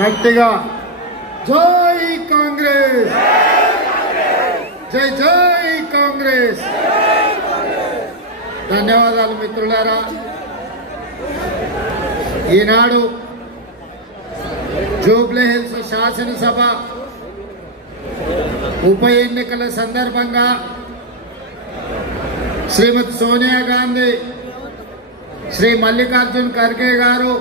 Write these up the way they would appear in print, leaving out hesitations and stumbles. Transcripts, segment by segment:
గట్టిగా జై కాంగ్రెస్, జై జై కాంగ్రెస్. ధన్యవాదాలు మిత్రులారా. ఈనాడు జూబ్లీ హిల్స్ శాసనసభ ఉప ఎన్నికల సందర్భంగా శ్రీమతి సోనియా గాంధీ, శ్రీ మల్లికార్జున్ ఖర్గే గారు,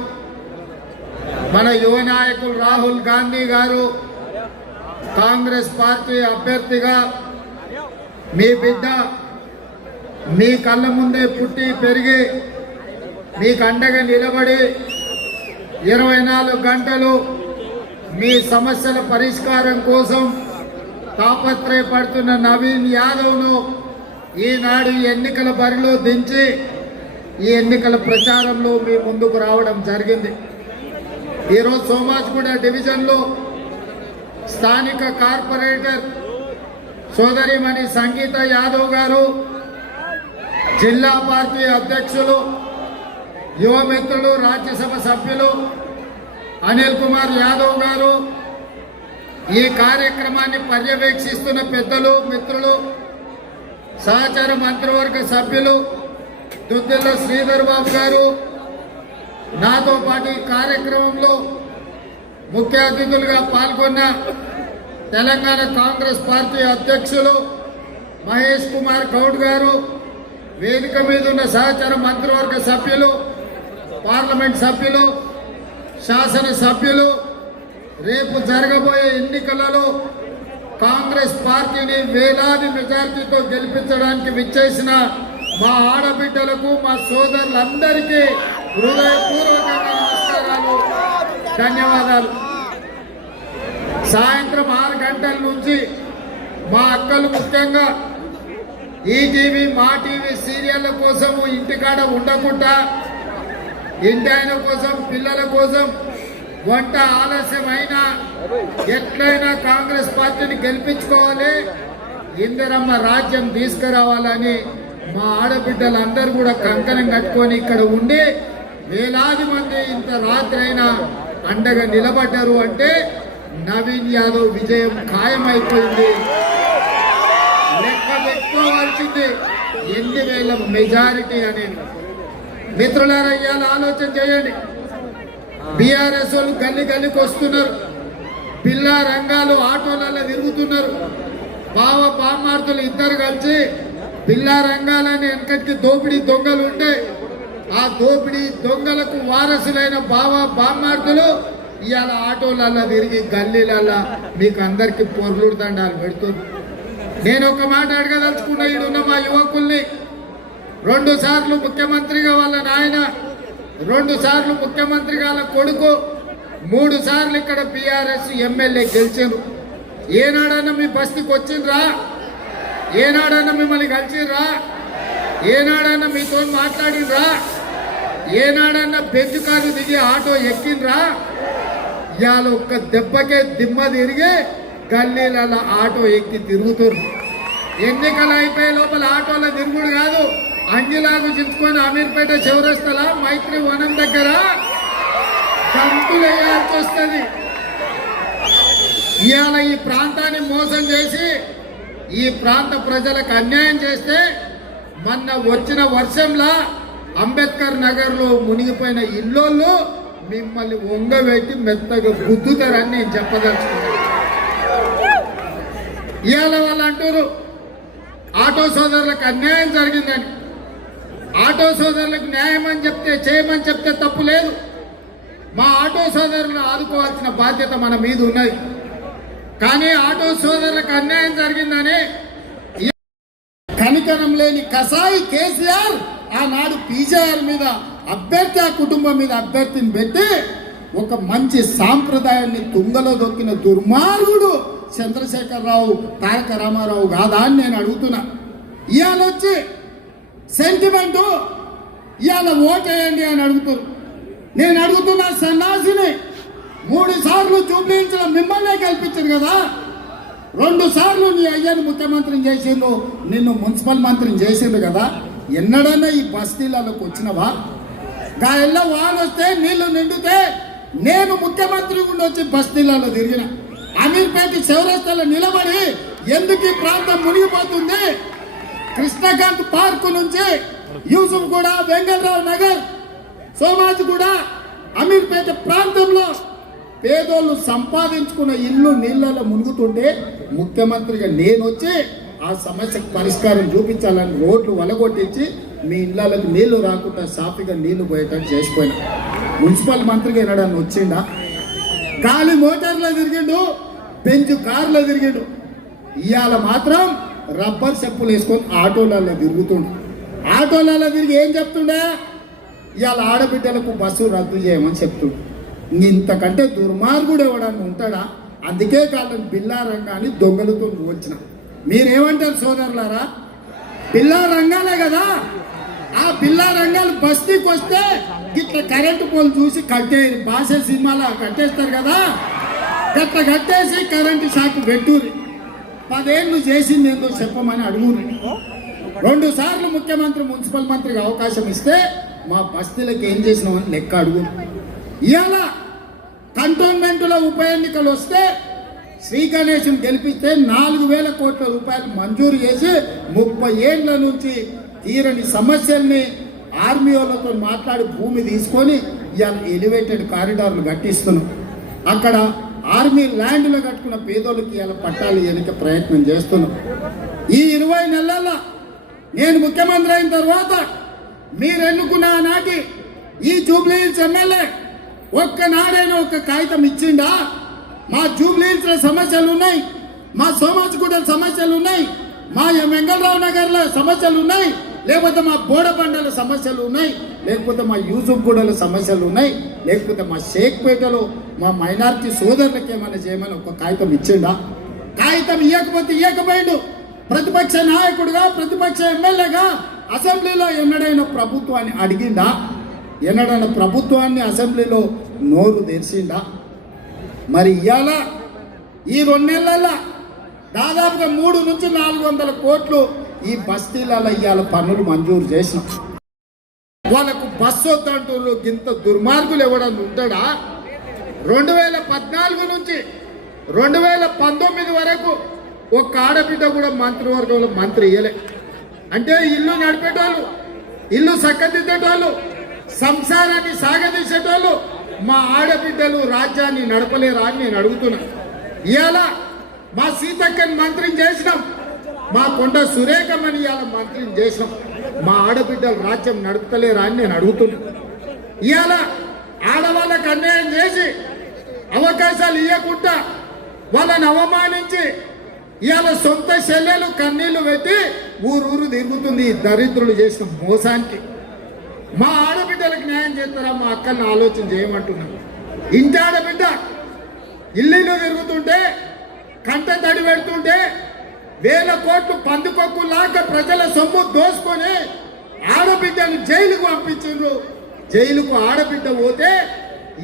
మన యువ నాయకులు రాహుల్ గాంధీ గారు కాంగ్రెస్ పార్టీ అభ్యర్థిగా మీ బిడ్డ మీ కళ్ళ ముందే పుట్టి పెరిగి మీకు అండగా నిలబడి 24 గంటలు మీ సమస్యల పరిష్కారం కోసం తాపత్రయపడుతున్న నవీన్ యాదవ్ను ఈనాడు ఎన్నికల బరిలో దించి ఈ ఎన్నికల ప్రచారంలో మీ ముందుకు రావడం జరిగింది. ఈరోజు సోమాజిగూడ డివిజన్లో స్థానిక కార్పొరేటర్ సోదరిమణి సంగీత యాదవ్ గారు, జిల్లా పార్టీ అధ్యక్షులు, యువ మిత్రులు, రాజ్యసభ సభ్యులు అనిల్ కుమార్ యాదవ్ గారు, ఈ కార్యక్రమాన్ని పర్యవేక్షిస్తున్న పెద్దలు, మిత్రులు, సహచార మంత్రివర్గ సభ్యులు దుద్దిల్ల శ్రీధర్ బాబు గారు, నాతో పాటు ఈ కార్యక్రమంలో ముఖ్య అతిథులుగా పాల్గొన్న తెలంగాణ కాంగ్రెస్ పార్టీ అధ్యక్షులు మహేష్ కుమార్ గౌడ్ గారు, వేదిక మీద ఉన్న సహచార మంత్రివర్గ సభ్యులు, పార్లమెంట్ సభ్యులు, శాసన సభ్యులు, రేపు జరగబోయే ఎన్నికలలో కాంగ్రెస్ పార్టీని వేలాది మెజార్టీతో గెలిపించడానికి విచ్చేసిన మా ఆడబిడ్డలకు, మా సోదరులందరికీ హృదయపూర్వకంగా నమస్కారాలు, ధన్యవాదాలు. సాయంత్రం 6 గంటల నుంచి మా అక్కలు ముఖ్యంగా ఈటీవీ, మా టీవీ సీరియళ్ల కోసం ఇంటికాడ ఉండకుండా ఇంటి ఆయన కోసం, పిల్లల కోసం వంట ఆలస్యమైనా ఎట్లయినా కాంగ్రెస్ పార్టీని గెలిపించుకోవాలి, ఇందిరమ్మ రాజ్యం తీసుకురావాలని మా ఆడబిడ్డలందరూ కూడా కంకణం కట్టుకొని ఇక్కడ ఉండి వేలాది మంది ఇంత రాత్రి అయినా అండగా నిలబడ్డారు అంటే నవీన్ యాదవ్ విజయం ఖాయమైపోయింది. లెక్క పెట్టుకోవాల్సింది 8,000 మెజారిటీ అనేది. మిత్రులారా, ఇవాళ ఆలోచన చేయండి. బీఆర్ఎస్ వాళ్ళు గల్లి గల్లికి వస్తున్నారు, పిల్ల రంగాలు ఆటోలలో తిరుగుతున్నారు. బామార్తులు ఇద్దరు కలిసి పిల్ల రంగాలని వెనకటికి దోపిడీ దొంగలు ఉంటే ఆ దోపిడీ దొంగలకు వారసులైన బామార్తులు ఇవాళ ఆటోలలో తిరిగి గల్లీలలో మీకు అందరికీ పొర్లుడు దండాలు పెడుతుంది. నేను ఒక మాట అడగదలుచుకున్న ఈడున్న మా యువకుల్ని, 2 సార్లు ముఖ్యమంత్రిగా వాళ్ళ నాయన, 2 సార్లు ముఖ్యమంత్రిగా వాళ్ళ కొడుకు, 3 సార్లు ఇక్కడ బీఆర్ఎస్ ఎమ్మెల్యే గెలిచారు. ఏనాడన్నా మీ బస్తీకి వచ్చిండ్రా? ఏనాడన్నా మిమ్మల్ని కలిసిర్రా? ఏనాడన్నా మీతో మాట్లాడినరా? ఏనాడన్నా బెంచ్ కారు దిగి ఆటో ఎక్కిండ్రా? ఇవాళ ఒక్క దెబ్బకే దిమ్మ తిరిగి గల్లీలలో ఆటో ఎక్కి తిరుగుతున్నారు. ఎన్నికలు అయిపోయే లోపల ఆటోలో తిరుగుడు కాదు, అంగిలాగు చించుకొని అమీర్పేట చౌరస్తల మైత్రి వనం దగ్గర గంతులు వేయాల్సి వస్తుంది. ఇవాళ ఈ ప్రాంతాన్ని మోసం చేసి ఈ ప్రాంత ప్రజలకు అన్యాయం చేస్తే మొన్న వచ్చిన వర్షంలా అంబేద్కర్ నగర్ లో మునిగిపోయిన ఇల్లోళ్ళు మిమ్మల్ని ఒంగబెట్టి మెత్తగా గుద్దుతారని నేను చెప్పదలుచుకున్నాను. ఇవాళ వాళ్ళు అంటారు ఆటో సోదరులకు అన్యాయం జరిగిందని. ఆటో సోదరులకు న్యాయం అని చెప్తే, చేయమని చెప్తే తప్పు లేదు. మా ఆటో సోదరులను ఆదుకోవాల్సిన బాధ్యత మన మీద ఉన్నది. కానీ ఆటో సోదరులకు అన్యాయం జరిగిందని కనికరం లేని కసాయి కేసీఆర్ ఆనాడు పీజేఆర్ మీద అభ్యర్థి, ఆ కుటుంబం మీద అభ్యర్థిని పెట్టి ఒక మంచి సాంప్రదాయాన్ని తుంగలో దొక్కిన దుర్మార్గుడు చంద్రశేఖరరావు, తారక రామారావు కాదా అని నేను అడుగుతున్నా. ఇవాళ వచ్చి సెంటిమెంటు ఇవాళ ఓటేయండి అని అడుగుతారు. నేను అడుగుతున్నా సన్నాసిని, 3 సార్లు చూపించిన మిమ్మల్నే గెలిపించారు కదా, 2 సార్లు నీ అయ్యను ముఖ్యమంత్రిని చేసిండు, నిన్ను మున్సిపల్ మంత్రిని చేసిండు కదా, ఎన్నడన్నా ఈ బస్తీలలోకి వచ్చినవా? గా ఎల్ల వాన వస్తే నీళ్లు నిండితే నేను ముఖ్యమంత్రి గుండి వచ్చి బస్తీలలో తిరిగిన అమీర్పేట చౌరస్తాలో నిలబడి ఎందుకు ఈ ప్రాంతం మునిగిపోతుంది, కృష్ణకాంత్ పార్కు నుంచి యూసుఫ్ కూడా, వెంకట్రావు నగర్, సోమాజ్ కూడా, అమీర్పేట ప్రాంతంలో పేదోళ్ళు సంపాదించుకున్న ఇల్లు నీళ్ళలో మునుగుతుంటే ముఖ్యమంత్రిగా నేను వచ్చి ఆ సమస్యకు పరిష్కారం చూపించాలని రోడ్లు వలగొట్టించి మీ ఇళ్ళకి నీళ్లు రాకుండా సాఫీగా నీళ్లు పోయేటట్టు చేసిపోయినా. మున్సిపల్ మంత్రిగా ఎన్నడన్నా వచ్చిండా? గాలి మోటార్లో తిరిగిండు, బెంచ్ కార్లో తిరిగిండు. ఇవాళ మాత్రం రబ్బర్ చెప్పులు వేసుకొని ఆటోలలో తిరుగుతుండు. ఆటోలలో తిరిగి ఏం చెప్తుండే? ఇవాళ ఆడబిడ్డలకు బస్సు రద్దు చేయమని చెప్తుండు. ఇంతకంటే దుర్మార్గుడు ఎవడన్నా ఉంటాడా? అందుకే కాళ్ళని బిల్లా రంగాన్ని దొంగలతో పోల్చిన. మీరేమంటారు సోదరులారా? బిల్లా రంగాలే కదా. ఆ బిల్లా రంగాలు బస్తీకి వస్తే ఇట్లా కరెంటు పోలు చూసి కట్టే భాష సినిమాలో కట్టేస్తారు కదా, గట్ల కట్టేసి కరెంటు షాక్ పెట్టుర్రి. 10 ఏళ్ళు చేసింది ఏందో చెప్పమని అడుగురు. 2 సార్లు ముఖ్యమంత్రి మున్సిపల్ మంత్రికి అవకాశం ఇస్తే మా బస్తీలకు ఏం చేసినామని లెక్క అడుగు. ఇవాళ కంటోన్మెంట్లో ఉప ఎన్నికలు వస్తే శ్రీ గణేష్ను గెలిపిస్తే 4,000 కోట్ల రూపాయలు మంజూరు చేసి 30 ఏళ్ల నుంచి తీరని సమస్యల్ని ఆర్మీ వాళ్ళతో మాట్లాడి భూమి తీసుకొని ఇవాళ ఎలివేటెడ్ కారిడార్లు కట్టిస్తున్నాం. అక్కడ ఆర్మీ ల్యాండ్లో కట్టుకున్న పేదోళ్ళకి ఇవాళ పట్టాలు ఎన్నిక ప్రయత్నం చేస్తున్నాం. ఈ 20 నెలల నేను ముఖ్యమంత్రి అయిన తర్వాత మీరు ఎన్నుకున్న నాటి ఈ జూబ్లీ హిల్స్ ఎమ్మెల్యే ఒక్కనాడైనా ఒక్క కాగితం ఇచ్చిండా? మా జూబ్లీ హిల్స్లో సమస్యలు ఉన్నాయి, మా సోమాజిగూడ సమస్యలు ఉన్నాయి, మా వెంకట్రావు నగర్లో సమస్యలు ఉన్నాయి, లేకపోతే మా బోడబండల సమస్యలు ఉన్నాయి, లేకపోతే మా యూసుఫ్ గూడల సమస్యలు ఉన్నాయి, లేకపోతే మా షేక్పేటలో మా మైనారిటీ సోదరులకు ఏమైనా చేయమని ఒక కాగితం ఇచ్చిండా? కాగితం ఇవ్వకపోతే ఇవ్వకపోయిండు. ప్రతిపక్ష నాయకుడిగా, ప్రతిపక్ష ఎమ్మెల్యేగా అసెంబ్లీలో ఎన్నడైనా ప్రభుత్వాన్ని అడిగిండా? ఎన్నడైనా ప్రభుత్వాన్ని అసెంబ్లీలో నోరు తెరిచిండా? మరి ఇవాళ ఈ 2 నెలల్లో దాదాపుగా 300 నుంచి 400 కోట్లు ఈ బస్తీలలో ఇవాళ పన్నులు మంజూరు చేసిన. వాళ్ళకు బస్సు వద్దంటూ ఇంత దుర్మార్గులు ఎవడన్నా ఉంటాడా? 2014 నుంచి 2019 వరకు ఒక్క ఆడబిడ్డ కూడా మంత్రివర్గంలో మంత్రి ఇయ్యలే. అంటే ఇల్లు నడిపేటోళ్ళు, ఇల్లు చక్కదిద్దేటోళ్ళు, సంసారాన్ని సాగదీసేటోళ్ళు మా ఆడబిడ్డలు రాజ్యాన్ని నడపలేరా అని నేను అడుగుతున్నా. ఇవాళ మా సీతక్కని మంత్రిని చేసినాం, మా కొండ సురేఖమ్మని ఇవాళ మంత్రిని చేసినాం. మా ఆడబిడ్డలు రాజ్యం నడుపుతలేరా అని నేను అడుగుతున్నా. ఇవాళ ఆడవాళ్ళకు అన్యాయం చేసి అవకాశాలు ఇవ్వకుండా వాళ్ళని అవమానించి ఇవాళ సొంత చెల్లెలు కన్నీళ్లు పెట్టి ఊరూరు తిరుగుతుంది ఈ దరిద్రులు చేసిన మోసానికి. మా ఆడబిడ్డలకు న్యాయం చేస్తారా? మా అక్కల్ని ఆలోచన చేయమంటున్నాను. ఇంటి ఆడబిడ్డ ఇల్లు తిరుగుతుంటే, కంట తడి పెడుతుంటే, 1000 కోట్లు పందుకొక్కులాగా ప్రజల సొమ్ము దోసుకొని ఆడబిడ్డను జైలుకు పంపించిండ్రు. జైలుకు ఆడబిడ్డ పోతే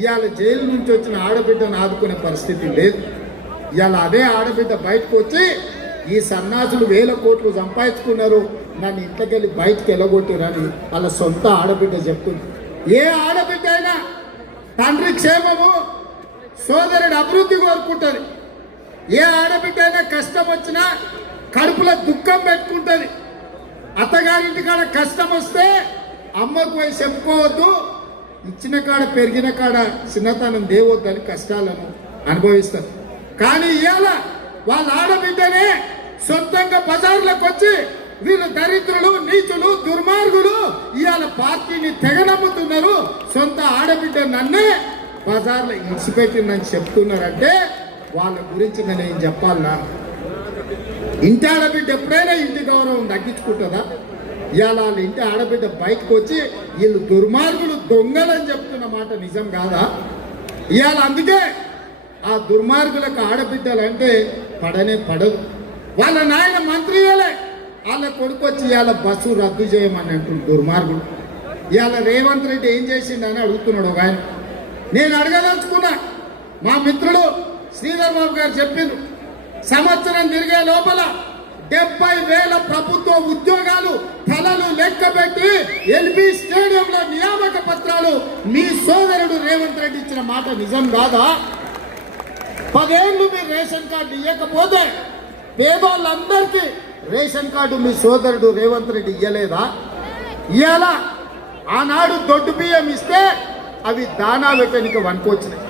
ఇవాళ జైలు నుంచి వచ్చిన ఆడబిడ్డను ఆదుకునే పరిస్థితి లేదు. ఇవాళ అదే ఆడబిడ్డ బయటకు వచ్చి ఈ సన్నాసులు 1000 కోట్లు సంపాదించుకున్నారు, నన్ను ఇంట్లోకెళ్ళి బయటకు వెళ్ళగొట్టిరని వాళ్ళ సొంత ఆడబిడ్డ చెప్తుంది. ఏ ఆడబిడ్డ అయినా తండ్రి క్షేమము, సోదరుడు అభివృద్ధి కోరుకుంటుంది. ఏ ఆడబిడ్డ అయినా కష్టం వచ్చినా కడుపులో దుఃఖం పెట్టుకుంటుంది. అత్తగారింటి కాడ కష్టం వస్తే అమ్మకు పోయి చెప్పుకోవద్దు, ఇచ్చిన కాడ పెరిగిన కాడ చిన్నతనం దేవద్దని కష్టాలను అనుభవిస్తారు. కానీ ఇవాళ వాళ్ళ ఆడబిడ్డనే సొంతంగా బజార్లకు వచ్చి వీళ్ళు దరిద్రులు, నీచులు, దుర్మార్గులు ఇవాళ పార్టీని తెగనమ్ముతున్నారు. సొంత ఆడబిడ్డ నన్నే బజార్లో ఇచ్చిపెట్టిందని చెప్తున్నారంటే వాళ్ళ గురించి నేను చెప్పాలనా? ఇంటి ఆడబిడ్డ ఎప్పుడైనా ఇంటి గౌరవం తగ్గించుకుంటుందా? ఇవాళ వాళ్ళ ఇంటి ఆడబిడ్డ బయటకు వచ్చి వీళ్ళు దుర్మార్గులు, దొంగలని చెప్తున్న మాట నిజం కాదా? ఇవాళ అందుకే ఆ దుర్మార్గులకు ఆడబిడ్డలు అంటే పడనే పడదు. వాళ్ళ నాయన మంత్రి వాళ్ళ కొడుకు వచ్చి ఇవాళ బస్సు రద్దు చేయమని అంటుంది దుర్మార్గుడు. ఇవాళ రేవంత్ రెడ్డి ఏం చేసిండని అడుగుతున్నాడు ఒక ఆయన. నేను అడగదలుచుకున్నా, మా మిత్రుడు శ్రీధర్ బాబు గారు చెప్పిండ్రు, సంవత్సరం తిరిగే లోపల 70,000 ప్రభుత్వ ఉద్యోగాలు తల ఎకరాలు లెక్కబెట్టి ఎల్బీ స్టేడియంలో నియామక పత్రాలు మీ సోదరుడు రేవంత్ రెడ్డి ఇచ్చిన మాట నిజం కాదా? 10 ఏళ్ళు మీరు రేషన్ కార్డు ఇవ్వకపోతే పేదోళ్ళందరికీ రేషన్ కార్డు మీ సోదరుడు రేవంత్ రెడ్డి ఇయ్యలేదా? ఇవాళ ఆనాడు దొడ్డు బియ్యం ఇస్తే అవి దానా పెట్టడానికి వనుకొచ్చినాయి.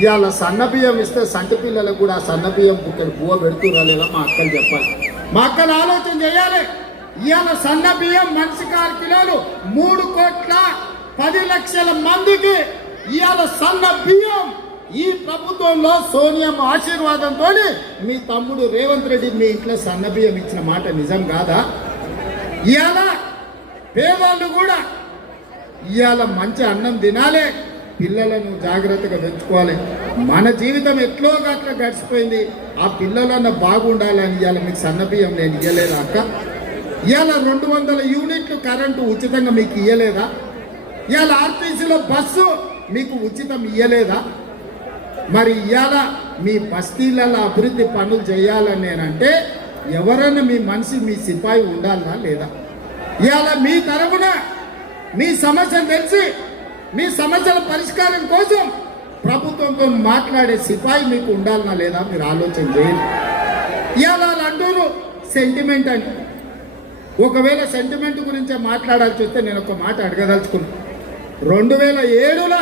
ఇవాళ సన్న బియ్యం ఇస్తే సంటి పిల్లలకు కూడా సన్న బియ్యం ఇక్కడ పువ్వ పెడుతురా లేదా మా అక్కలు చెప్పాలి. మా అక్కలు ఆలోచన చేయాలి. ఇవాళ సన్న బియ్యం మనిషికి 6 కిలోలు 3,10,00,000 మందికి ఇవాళ సన్న బియ్యం ఈ ప్రభుత్వంలో సోనియమ్మ ఆశీర్వాదంతో మీ తమ్ముడు రేవంత్ రెడ్డి మీ ఇంట్లో సన్న బియ్యం ఇచ్చిన మాట నిజం కాదా? ఇవాళ పేదవాళ్ళు కూడా ఇవాళ మంచి అన్నం తినాలి, పిల్లలను జాగ్రత్తగా పెంచుకోవాలి. మన జీవితం ఎట్లో గట్ల గడిచిపోయింది, ఆ పిల్లలన్న బాగుండాలని ఇవాళ మీకు సన్న బియ్యం నేను ఇయ్యలేదా అక్క? ఇవాళ 200 యూనిట్లు కరెంటు ఉచితంగా మీకు ఇయ్యలేదా? ఇవాళ ఆర్టీసీలో బస్సు మీకు ఉచితం ఇయ్యలేదా? మరి ఇవాళ మీ బస్తీలలో అభివృద్ధి పనులు చేయాలని నేనంటే ఎవరన్నా మీ మనిషి మీ సిపాయి ఉండాలనా లేదా? ఇవాళ మీ తరపున మీ సమస్యలు తెలిసి మీ సమస్యల పరిష్కారం కోసం ప్రభుత్వంతో మాట్లాడే సిపాయి మీకు ఉండాలనా లేదా? మీరు ఆలోచన చేయండి. ఇవాళ వాళ్ళు అంటారు సెంటిమెంట్ అని. ఒకవేళ సెంటిమెంట్ గురించే మాట్లాడాల్సి వస్తే నేను ఒక మాట అడగదలుచుకున్నాను. 2007లో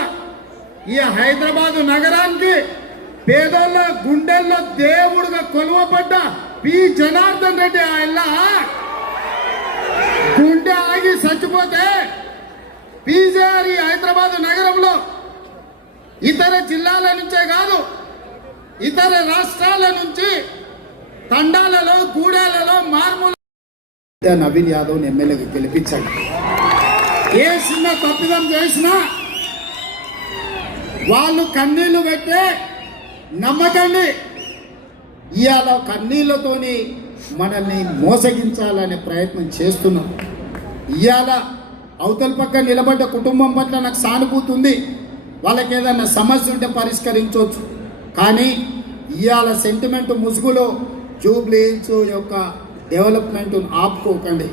ఈ హైదరాబాదు నగరానికి పేదోళ్ళ గుండెల్లో దేవుడుగా కొలువబడ్డ పి జనార్దన్ రెడ్డి ఆయన గుండె ఆగి చచ్చిపోతే పీజేఆర్ ఈ హైదరాబాదు నగరంలో ఇతర జిల్లాల నుంచే కాదు ఇతర రాష్ట్రాల నుంచి తండాలలో గూడాలలో మార్మూల నవీన్ యాదవ్ ఎమ్మెల్యేకి గెలిపించండి. ఏ చిన్న తప్పిదం చేసినా వాళ్ళు కన్నీళ్లు పెట్టే నమ్మకండి. ఇవాళ కన్నీళ్లతోని మనల్ని మోసగించాలనే ప్రయత్నం చేస్తున్నాం. ఇవాళ అవతల పక్క నిలబడ్డ కుటుంబం పట్ల నాకు సానుభూతి ఉంది. వాళ్ళకి ఏదైనా సమస్య ఉంటే పరిష్కరించవచ్చు. కానీ ఇవాళ సెంటిమెంట్ ముసుగులో జూబ్లీ హిల్స్ యొక్క డెవలప్మెంట్ ఆపుకోకండి.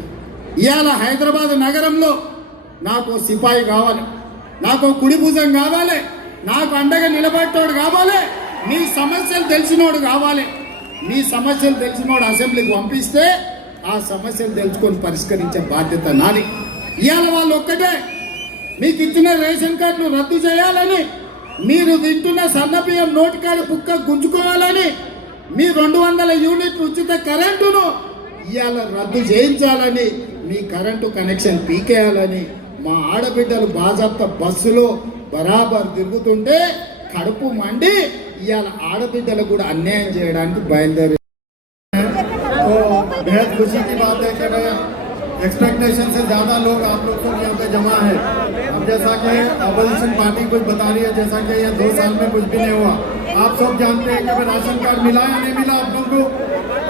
ఇవాళ హైదరాబాద్ నగరంలో నాకు సిపాయి కావాలి, నాకు కుడి భుజం కావాలి, నాకు అండగా నిలబెట్టోడు కావాలి, మీ సమస్యలు తెలిసినోడు కావాలి. మీ సమస్యలు తెలిసినోడు అసెంబ్లీకి పంపిస్తే ఆ సమస్యలు తెలుసుకొని పరిష్కరించే బాధ్యత నాది. ఇవాళ వాళ్ళు ఒక్కటే మీకు ఇచ్చిన రేషన్ కార్డును రద్దు చేయాలని, మీరు తింటున్న సన్నబియ్యం నోటికాడ కుక్క గుంజుకోవాలని, మీ 200 యూనిట్లు ఉచిత కరెంటును ఇవాళ రద్దు చేయించాలని, మీ కరెంటు కనెక్షన్ పీకేయాలని, మా ఆడబిడ్డలు బాజాప్త బస్సులో బరాబర్ తిరుగుతుంటే కడుపు మండి ఇవాళ ఆడబిడ్డలు కూడా అన్యాయం చేయడానికి బయలుదేరి. बेहद खुशी की बात है कि एक्सपेक्टेशन से ज़्यादा लोग आप लोग को यहाँ पे जमा है। अब जैसा कि अपोजिशन पार्टी कुछ बता रही है, जैसा कि ये 2 साल में कुछ भी नहीं हुआ। आप सब जानते हैं कि राशन कार्ड मिला या नहीं मिला? आप लोगों को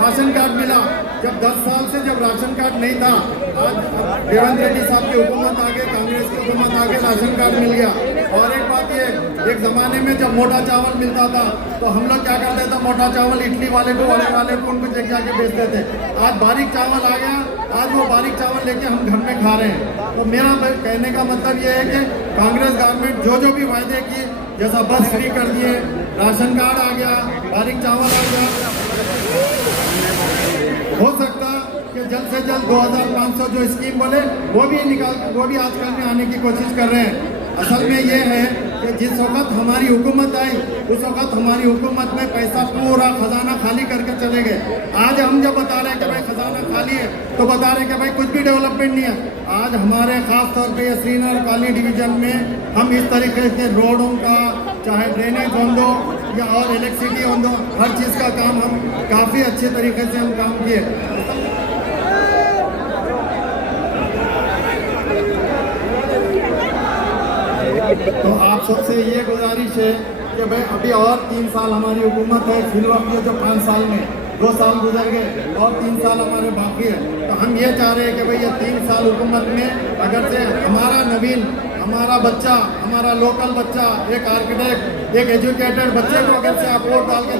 राशन कार्ड मिला। जब 10 साल से जब राशन कार्ड नहीं था, आज रेवंत रेड्डी साहब की हुकूमत आ गई, कांग्रेस की हुकूमत आ गई, राशन कार्ड मिल गया। और एक बात ये, एक ज़माने में जब मोटा चावल मिलता था तो हम लोग क्या करते थे, मोटा चावल इडली वाले को, बड़े वाले को, उनको जग जाके बेचते थे। आज बारीक चावल आ गया, आज वो बारीक चावल लेके हम घर में खा रहे हैं। तो मेरा कहने का मतलब ये है कि कांग्रेस गवर्नमेंट जो भी वायदे की, जैसा बस फ्री कर दिए, राशन कार्ड आ गया, बारीक चावल आ गया, हो सकता कि जल्द से जल्द 2500 जो स्कीम बोले वो भी आजकल में आने की कोशिश कर रहे हैं। असल में ये है कि जिस वक्त हमारी हुकूमत आई उस वक्त हमारी हुकूमत में पैसा पूरा खजाना खाली करके चले गए। आज हम जब बता रहे हैं कि भाई खजाना खाली है तो बता रहे हैं कि भाई कुछ भी डेवलपमेंट नहीं है। आज हमारे खास तौर पे श्रीनगर कॉलोनी डिवीजन में हम इस तरीके से रोडों का, चाहे ड्रेनेज हो दो या और इलेक्ट्रिसिटी हो दो, हर चीज़ का काम हम काफ़ी अच्छे तरीके से हम काम किए। तो आप सबसे ये गुजारिश है कि भाई अभी और 3 साल हमारी हुकूमत है, फिलहाल ये जो 5 साल में 2 साल गुजर गए और 3 साल हमारे बाकी है। तो हम ये चाह रहे हैं कि भाई ये 3 साल हुकूमत में अगर से हमारा नवीन, हमारा बच्चा, हमारा लोकल बच्चा, एक आर्किटेक्ट, एक एजुकेटेड बच्चे को अगर से आप वोट डाल के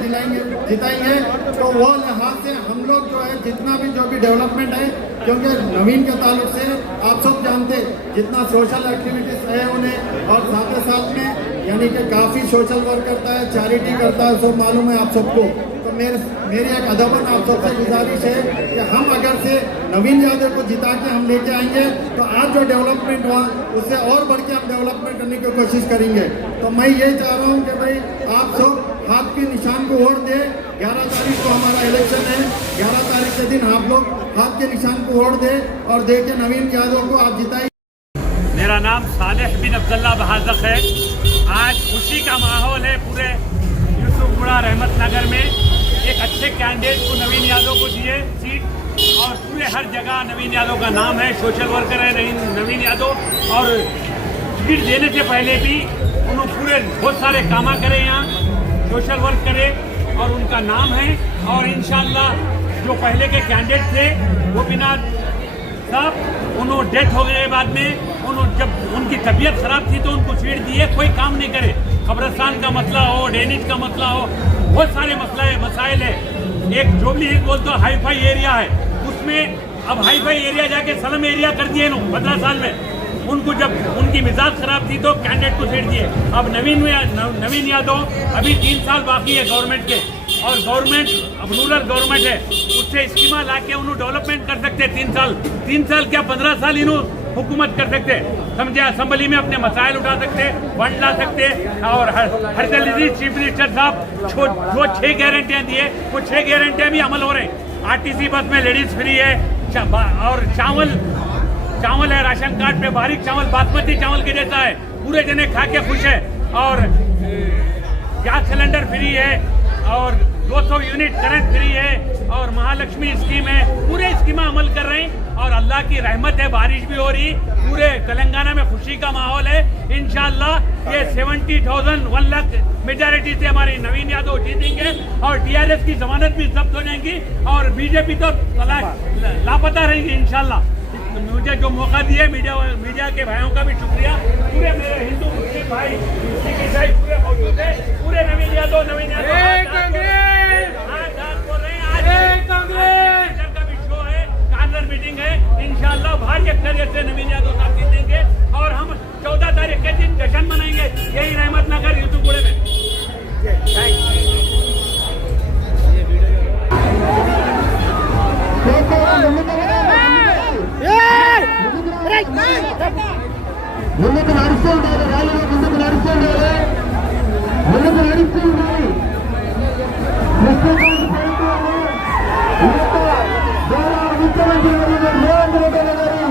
जिताएंगे तो वो लिहाज से हम लोग जो है जितना भी जो भी डेवलपमेंट है क्योंकि नवीन के ताल्लुक से आप सब जानते जितना सोशल एक्टिविटीज है उन्हें, और साथ ही साथ में यानी कि काफ़ी सोशल वर्क करता है, चैरिटी करता है, सब मालूम है आप सबको। तो मेरी एक अदबन आप सबसे गुजारिश है कि हम अगर से नवीन यादव को जिता के हम लेके आएंगे तो आज जो डेवलपमेंट हुआ उससे और बढ़ के हम डेवलपमेंट करने की कोशिश करेंगे। तो मैं ये चाह रहा हूँ कि भाई आप सब हाथ के निशान को वोट दे। 11 तारीख को हमारा इलेक्शन है, 11 तारीख के दिन आप लोग हाथ के निशान को वोट दे और दे के नवीन यादव को आप जिताइए। मेरा नाम सालेह बिन अब्दुल्ला बहाज़क है। आज खुशी का माहौल है पूरे यूसुफपुरा रहमत नगर में। एक अच्छे कैंडिडेट को नवीन यादव को दिए सीट और पूरे हर जगह नवीन यादव का नाम है, सोशल वर्कर है नवीन यादव। और सीट देने से पहले भी उन्होंने पूरे बहुत सारे काम करे, यहाँ सोशल वर्क करे और उनका नाम है। और इंशाल्लाह जो पहले के कैंडिडेट थे वो बिना साहब उन्होंने डेथ हो गए बाद में, उन्होंने जब उनकी तबीयत खराब थी तो उनको सीट दिए, कोई काम नहीं करे। कब्रस्तान का मसला हो, ड्रेनेज का मसला हो, बहुत सारे मसाइल है। एक जोबली हिल्स बोलते हो हाईफाई एरिया है, उसमें अब हाईफाई एरिया जाके स्लम एरिया कर दिए नो 15 साल में। उनको जब उनकी मिजाज खराब थी तो कैंडिडेट को सीट दिए। अब नवीन यादव अभी 3 साल बाकी है गवर्नमेंट के, और गवर्नमेंट अब रूरल गवर्नमेंट है, उससे स्कीमा ला के उन्होंने डेवलपमेंट कर सकते। 3 साल क्या 15 साल इन्होंने हुकूमत कर सकते, समझे। असेंबली में अपने मसाइल उठा सकते, फंड ला सकते। और हर जल्दी चीफ मिनिस्टर साहब जो 6 गारंटियाँ दिए वो 6 गारंटियाँ भी अमल हो रहे हैं। आरटीसी बस में लेडीज फ्री है, और चावल है राशन कार्ड पे, बारीक चावल बासमती चावल के जैसा है, पूरे जने खा के खुश है। और गैस सिलेंडर फ्री है, और 200 यूनिट करंट फ्री है, और महालक्ष्मी स्कीम है। पूरे स्कीम अमल कर रहे हैं और अल्लाह की रहमत है, बारिश भी हो रही। पूरे तेलंगाना में खुशी का माहौल है। इंशाल्लाह ये 70,000 1 लाख मेजॉरिटी से हमारे नवीन यादव जीतेंगे, और टीआरएस की जमानत भी जब्त हो जाएंगी, और बीजेपी तो लापता रहेंगी इंशाल्लाह। मुझे जो मौका दिए मीडिया के भाइयों का भी शुक्रिया। पूरे मेरे हिंदू मुस्लिम भाई सिख ईसाई पूरे मौजूद है। पूरे नवीन यादव बोल रहे हैं। आज कांग्रेस का भी शो है, कार्नर मीटिंग है। इंशाल्लाह भारी अक्सरियत से नवीन यादव साहब जीतेंगे, और हम 14 तारीख के दिन जश्न मनाएंगे यही रहमत नगर यूसुफपुरे में। ముందుకు నడుస్తూ ఉండాలి, ర్యాలీలో ముందుకు నడుస్తూ ఉండాలి, ముందుకు నడుస్తూ ఉండాలి. ముఖ్యమంత్రి రేవంత్ రెడ్డి గారి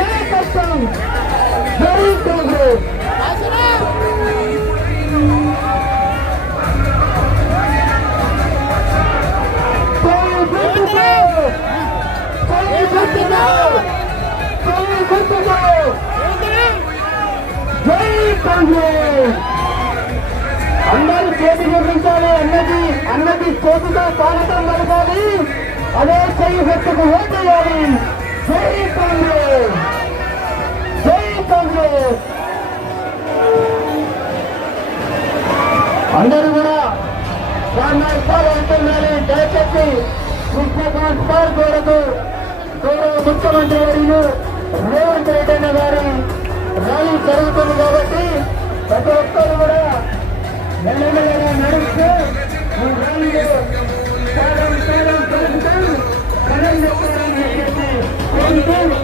నాయకత్వం జై కాంగ్రెస్. జై కాంగ్రెస్. అందరూ చేతి చూపించాలి, అన్నది చేతితో స్వాగతం పలకాలి, అదే చెయ్యి వ్యక్తికి ఓటు వేయాలి. జై కాంగ్రెస్, జై కాంగ్రెస్. అందరూ కూడా అంటున్నారు. దయచేసి కృష్ణకాంత్ సార్ కోరుతూ గౌరవ ముఖ్యమంత్రి వర్యులు రేవంత్ రెడ్డి అన్న గారి ర్యాలీ జరుగుతుంది కాబట్టి ప్రతి ఒక్కరు కూడా మెల్లమెల్లగా నడుస్తూ ఈ ర్యాలీలో చాలా కలుగుతాం. కలం చెప్పాలని చెప్పేసి